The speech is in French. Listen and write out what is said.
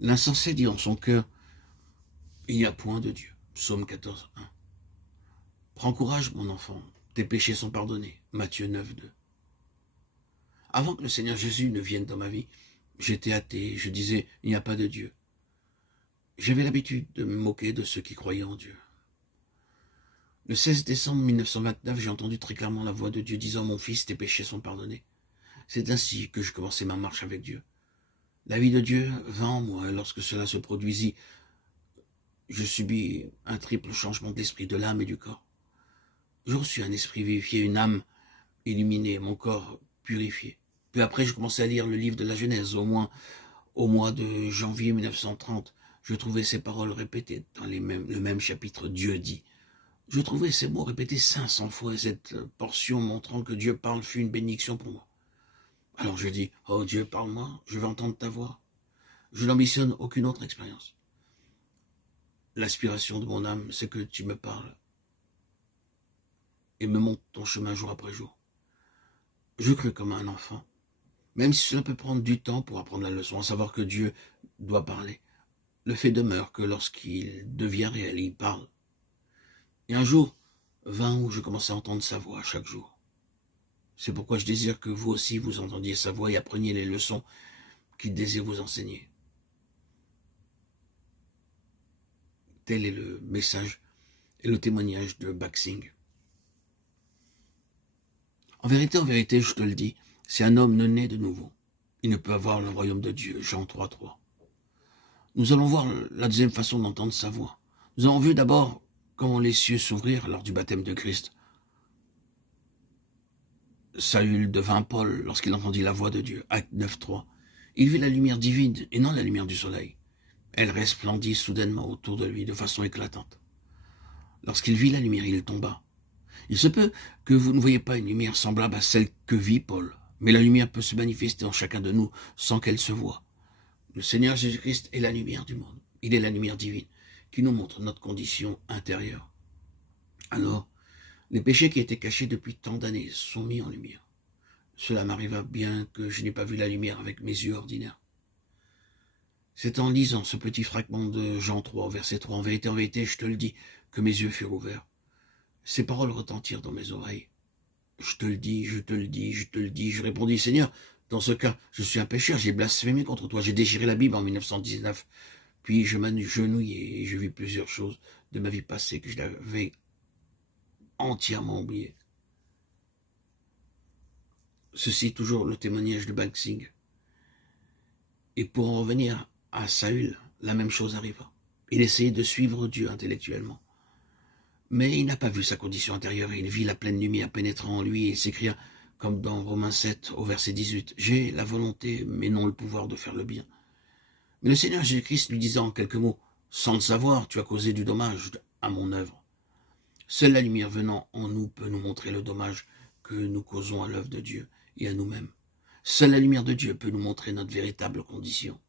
L'insensé dit dans son cœur, il n'y a point de Dieu. Psaume 14, 1. Prends courage, mon enfant, tes péchés sont pardonnés. Matthieu 9, 2. Avant que le Seigneur Jésus ne vienne dans ma vie, j'étais athée, je disais, il n'y a pas de Dieu. J'avais l'habitude de me moquer de ceux qui croyaient en Dieu. Le 16 décembre 1929, j'ai entendu très clairement la voix de Dieu disant, mon fils, tes péchés sont pardonnés. C'est ainsi que je commençais ma marche avec Dieu. La vie de Dieu vint en moi, et lorsque cela se produisit, je subis un triple changement de l'esprit, de l'âme et du corps. Je reçus un esprit vivifié, une âme illuminée, mon corps purifié. Puis après, je commençais à lire le livre de la Genèse, au mois de janvier 1930. Je trouvais ces paroles répétées dans le même chapitre, Dieu dit. Je trouvais ces mots répétés 500 fois, et cette portion montrant que Dieu parle fut une bénédiction pour moi. Alors je dis, oh Dieu, parle-moi, je veux entendre ta voix. Je n'ambitionne aucune autre expérience. L'aspiration de mon âme, c'est que tu me parles et me montres ton chemin jour après jour. Je crus comme un enfant, même si cela peut prendre du temps pour apprendre la leçon, à savoir que Dieu doit parler. Le fait demeure que lorsqu'il devient réel, il parle. Et un jour vint où je commençais à entendre sa voix chaque jour. C'est pourquoi je désire que vous aussi vous entendiez sa voix et appreniez les leçons qu'il désire vous enseigner. Tel est le message et le témoignage de Baksing. En vérité, je te le dis, si un homme ne naît de nouveau, il ne peut avoir le royaume de Dieu. Jean 3, 3. Nous allons voir la deuxième façon d'entendre sa voix. Nous avons vu d'abord comment les cieux s'ouvrirent lors du baptême de Christ. Saül devint Paul lorsqu'il entendit la voix de Dieu. Acte 9, 3. Il vit la lumière divine et non la lumière du soleil. Elle resplendit soudainement autour de lui de façon éclatante. Lorsqu'il vit la lumière, il tomba. Il se peut que vous ne voyez pas une lumière semblable à celle que vit Paul, mais la lumière peut se manifester en chacun de nous sans qu'elle se voie. Le Seigneur Jésus-Christ est la lumière du monde. Il est la lumière divine qui nous montre notre condition intérieure. Alors, les péchés qui étaient cachés depuis tant d'années sont mis en lumière. Cela m'arriva bien que je n'ai pas vu la lumière avec mes yeux ordinaires. C'est en lisant ce petit fragment de Jean 3, verset 3, en vérité, je te le dis, que mes yeux furent ouverts. Ces paroles retentirent dans mes oreilles. Je te le dis, je te le dis, je te le dis. Je répondis, Seigneur, dans ce cas, je suis un pécheur, j'ai blasphémé contre toi, j'ai déchiré la Bible en 1919. Puis je m'agenouillai et je vis plusieurs choses de ma vie passée que je l'avais entièrement oubliées. Ceci est toujours le témoignage de Baksing. Et pour en revenir à Saül, la même chose arriva. Il essayait de suivre Dieu intellectuellement. Mais il n'a pas vu sa condition intérieure et il vit la pleine lumière pénétrant en lui et s'écria, comme dans Romains 7 au verset 18, « J'ai la volonté, mais non le pouvoir de faire le bien. » Mais le Seigneur Jésus-Christ lui disant en quelques mots, « Sans le savoir, tu as causé du dommage à mon œuvre. » Seule la lumière venant en nous peut nous montrer le dommage que nous causons à l'œuvre de Dieu et à nous-mêmes. Seule la lumière de Dieu peut nous montrer notre véritable condition.